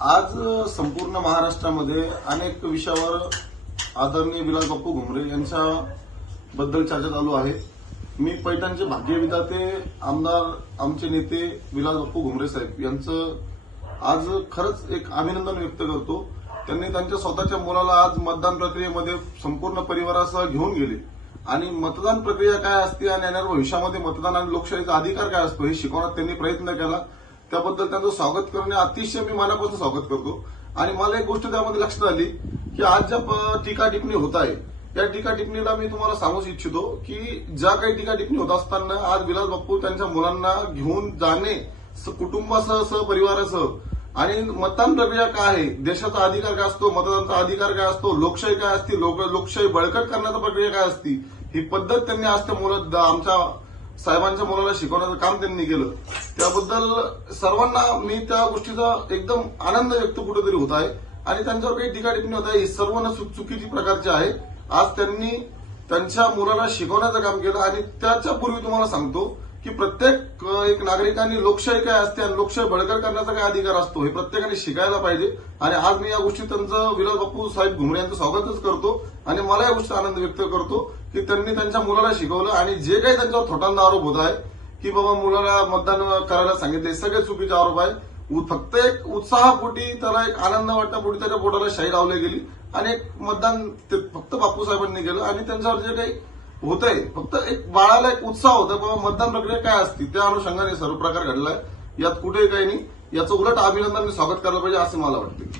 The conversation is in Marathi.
आज संपूर्ण महाराष्ट्रामध्ये अनेक विषयावर आदरणीय विलास बापू घुमरे यांच्याबद्दल चर्चा चालू आहे। मी पैठणचे भाग्यविधाते आमदार आमचे नेते विलास बापू घुमरे साहेब यांचं आज खरंच एक अभिनंदन व्यक्त करतो। त्यांनी त्यांच्या स्वतःच्या मुलाला आज मतदान प्रक्रियेमध्ये संपूर्ण परिवारासह घेऊन गेले आणि मतदान प्रक्रिया काय असते आणि येणाऱ्या भविष्यामध्ये मतदान आणि लोकशाहीचा अधिकार काय असतो हे शिकवण्यात त्यांनी प्रयत्न केला। त्याबद्दल त्यांचं स्वागत करणे अतिशय मी मनापासून स्वागत करतो। आणि मला एक गोष्ट त्यामध्ये लक्षात आली की आज ज्या टीका टिप्पणी होत आहे त्या टीका टिप्पणीला मी तुम्हाला सांगू इच्छितो की ज्या काही टीका टिप्पणी होत असताना आज विलास बापू त्यांच्या मुलांना घेऊन जाणे कुटुंबासह सहपरिवारासह आणि मतदान प्रक्रिया काय आहे, देशाचा अधिकार काय असतो, मतदानाचा अधिकार काय असतो, लोकशाही काय असते, लोकशाही बळकट करण्याचा प्रक्रिया काय असती, ही पद्धत त्यांनी आज त्या मुलं आमच्या साहेबांच्या मुलाला शिकवण्याचं काम त्यांनी केलं। त्याबद्दल सर्वांना मी त्या गोष्टीचा एकदम आनंद व्यक्त कुठेतरी होत आहे आणि त्यांच्यावर काही टीका टिप्पणी होत आहे ही सर्व चुकीची प्रकारची आहे। आज त्यांनी त्यांच्या मुलाला शिकवण्याचं काम केलं आणि त्याच्या पूर्वी तुम्हाला सांगतो की प्रत्येक एक नागरिकांनी लोकशाही काय असते आणि लोकशाही बळकट करण्याचा काय अधिकार असतो हे प्रत्येकाने शिकायला पाहिजे। आणि आज मी या गोष्टी त्यांचं विलास बापू साहेब घुमरे यांचं स्वागतच करतो आणि मला या गोष्टीचा आनंद व्यक्त करतो की त्यांनी त्यांच्या मुलाला शिकवलं आणि जे काही त्यांच्यावर थोटांना आरोप होत आहे की बाबा मुलाला मतदान करायला सांगितले सगळे चुकीचे आरोप आहे। फक्त एक उत्साहापोटी त्याला एक आनंद वाटण्यापोटी त्याच्या पोटाला शाई लावली गेली आणि एक मतदान फक्त बापू साहेबांनी केलं आणि त्यांच्यावर जे काही होतंय फक्त एक बाळाला एक उत्साह होता बाबा मतदान प्रक्रिया काय असते त्या अनुषंगाने सर्व प्रकार घडलाय। यात कुठेही काही नाही, याचं उलट अभिनंदन स्वागत करायला पाहिजे असं मला वाटतं।